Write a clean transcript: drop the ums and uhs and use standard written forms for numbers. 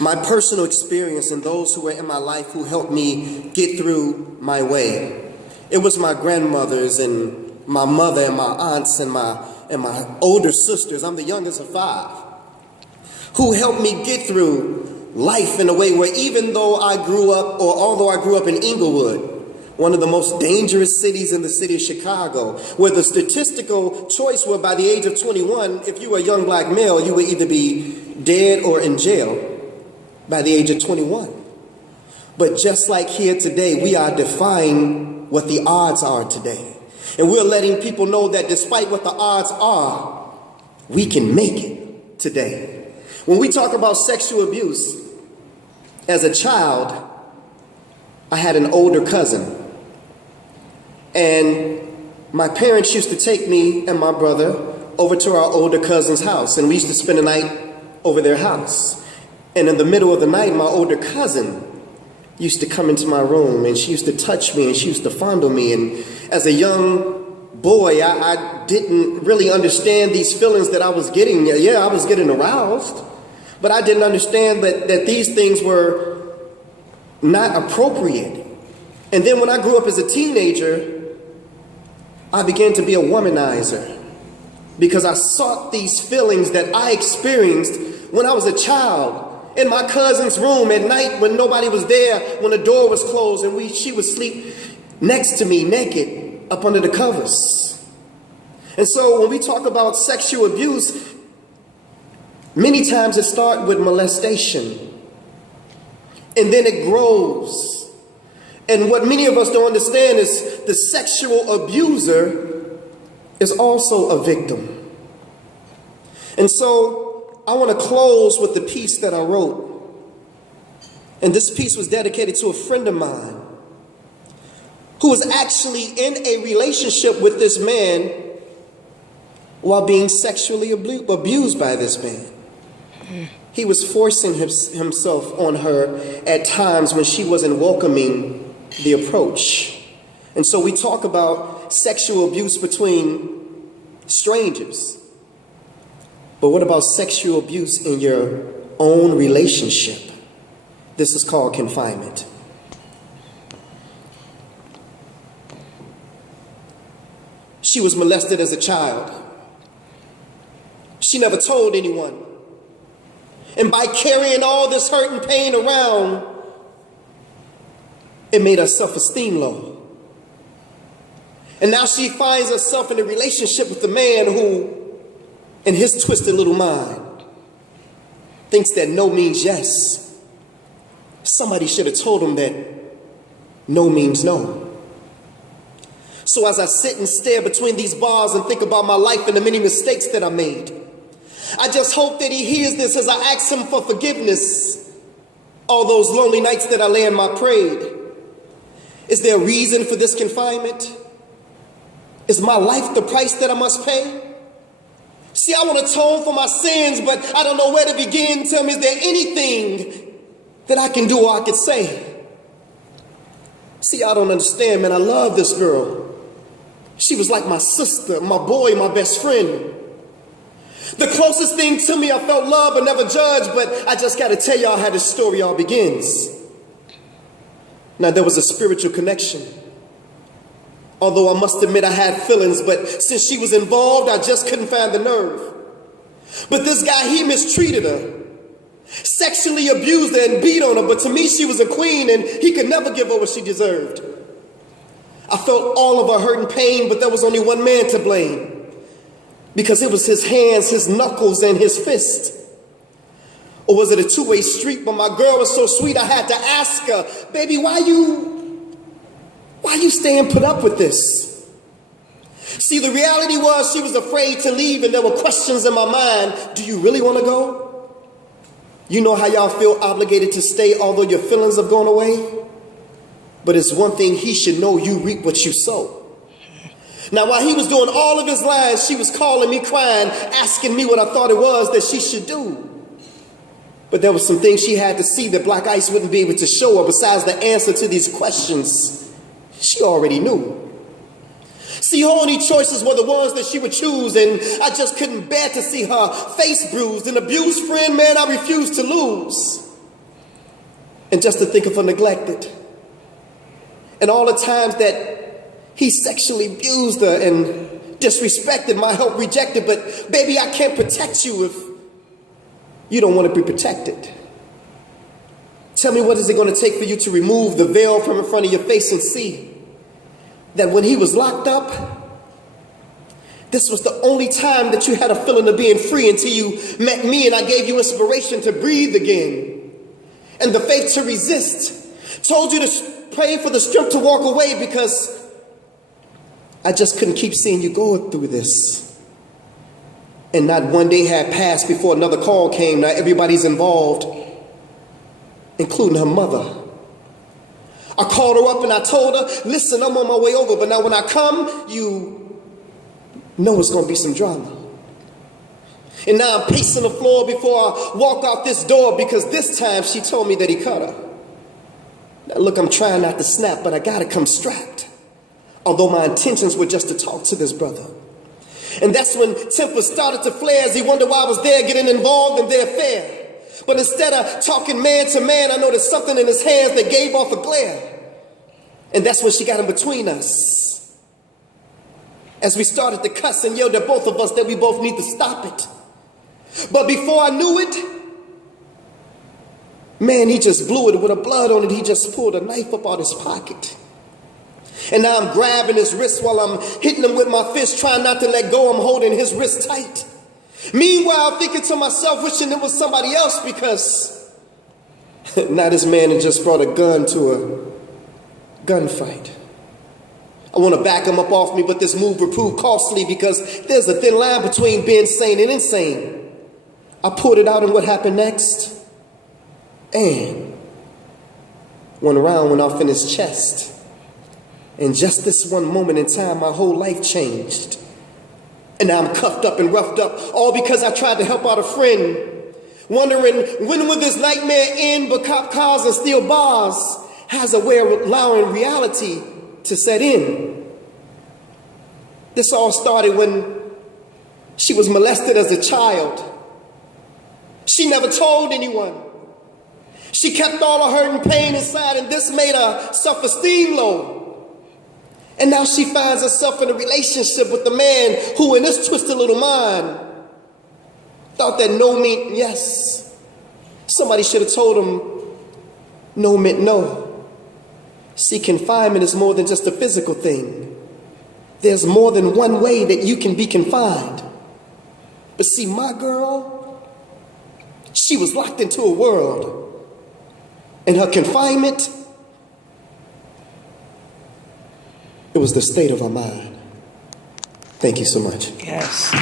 my personal experience and those who were in my life who helped me get through my way. It was my grandmothers and my mother and my aunts and my older sisters. I'm the youngest of 5, who helped me get through life in a way where even though although I grew up in Inglewood, one of the most dangerous cities in the city of Chicago, where the statistical choice were by the age of 21, if you were a young black male, you would either be dead or in jail by the age of 21. But just like here today, we are defying what the odds are today. And we're letting people know that despite what the odds are, we can make it today. When we talk about sexual abuse, as a child, I had an older cousin. And my parents used to take me and my brother over to our older cousin's house. And we used to spend the night over their house. And in the middle of the night, my older cousin used to come into my room, and she used to touch me, and she used to fondle me. And as a young boy, I didn't really understand these feelings that I was getting. Yeah, I was getting aroused, but I didn't understand that these things were not appropriate. And then when I grew up as a teenager, I began to be a womanizer because I sought these feelings that I experienced when I was a child. In my cousin's room at night when nobody was there, when the door was closed, and she would sleep next to me naked up under the covers. And so when we talk about sexual abuse, many times it starts with molestation, and then it grows. And what many of us don't understand is the sexual abuser is also a victim. And so I want to close with the piece that I wrote. And this piece was dedicated to a friend of mine who was actually in a relationship with this man while being sexually abused by this man. He was forcing himself on her at times when she wasn't welcoming the approach. And so we talk about sexual abuse between strangers. But what about sexual abuse in your own relationship? This is called confinement. She was molested as a child. She never told anyone. And by carrying all this hurt and pain around, it made her self-esteem low. And now she finds herself in a relationship with a man who, in his twisted little mind, thinks that no means yes. Somebody should have told him that no means no. So as I sit and stare between these bars and think about my life and the many mistakes that I made, I just hope that he hears this as I ask him for forgiveness. All those lonely nights that I lay in my prayed. Is there a reason for this confinement? Is my life the price that I must pay? See, I want to atone for my sins, but I don't know where to begin. Tell me, is there anything that I can do or I can say? See, I don't understand, man. I love this girl. She was like my sister, my boy, my best friend. The closest thing to me, I felt love but never judged, but I just got to tell y'all how this story all begins. Now, there was a spiritual connection. Although I must admit I had feelings, but since she was involved, I just couldn't find the nerve. But this guy, he mistreated her, sexually abused her and beat on her, but to me she was a queen and he could never give her what she deserved. I felt all of her hurt and pain, but there was only one man to blame, because it was his hands, his knuckles, and his fist. Or was it a two-way street? But my girl was so sweet, I had to ask her, baby, why you staying put up with this? See, the reality was she was afraid to leave, and there were questions in my mind. Do you really want to go? You know how y'all feel obligated to stay although your feelings have gone away? But it's one thing, he should know you reap what you sow. Now, while he was doing all of his lines, she was calling me, crying, asking me what I thought it was that she should do. But there were some things she had to see that Black Ice wouldn't be able to show her besides the answer to these questions she already knew. See, her only choices were the ones that she would choose, and I just couldn't bear to see her face bruised. An abused friend, man, I refused to lose. And just to think of her neglected. And all the times that he sexually abused her and disrespected, my help rejected. But baby, I can't protect you if you don't want to be protected. Tell me, what is it going to take for you to remove the veil from in front of your face and see that when he was locked up, this was the only time that you had a feeling of being free until you met me and I gave you inspiration to breathe again and the faith to resist. Told you to pray for the strength to walk away because I just couldn't keep seeing you go through this. And not one day had passed before another call came. Now everybody's involved, including her mother. I called her up and I told her, listen, I'm on my way over, but now when I come, you know it's going to be some drama. And now I'm pacing the floor before I walk out this door because this time she told me that he cut her. Now look, I'm trying not to snap, but I got to come strapped. Although my intentions were just to talk to this brother. And that's when tempers started to flare as he wondered why I was there getting involved in their affair. But instead of talking man to man, I noticed something in his hands that gave off a glare. And that's when she got in between us. As we started to cuss and yelled at both of us that we both need to stop it. But before I knew it, man, he just blew it with a blood on it. He just pulled a knife up out his pocket. And now I'm grabbing his wrist while I'm hitting him with my fist, trying not to let go. I'm holding his wrist tight. Meanwhile, thinking to myself, wishing it was somebody else because now this man had just brought a gun to a gunfight. I want to back him up off me, but this move would prove costly because there's a thin line between being sane and insane. I pulled it out, and what happened next? And one round went off in his chest. In just this one moment in time, my whole life changed. And now I'm cuffed up and roughed up, all because I tried to help out a friend, wondering when will this nightmare end, but cop cars and steel bars has a way of allowing reality to set in. This all started when she was molested as a child. She never told anyone. She kept all of hurt and pain inside, and this made her self-esteem low. And now she finds herself in a relationship with the man who, in his twisted little mind, thought that no meant yes. Somebody should have told him no meant no. See, confinement is more than just a physical thing. There's more than one way that you can be confined. But see, my girl, she was locked into a world. And her confinement, it was the state of her mind. Thank you so much. Yes.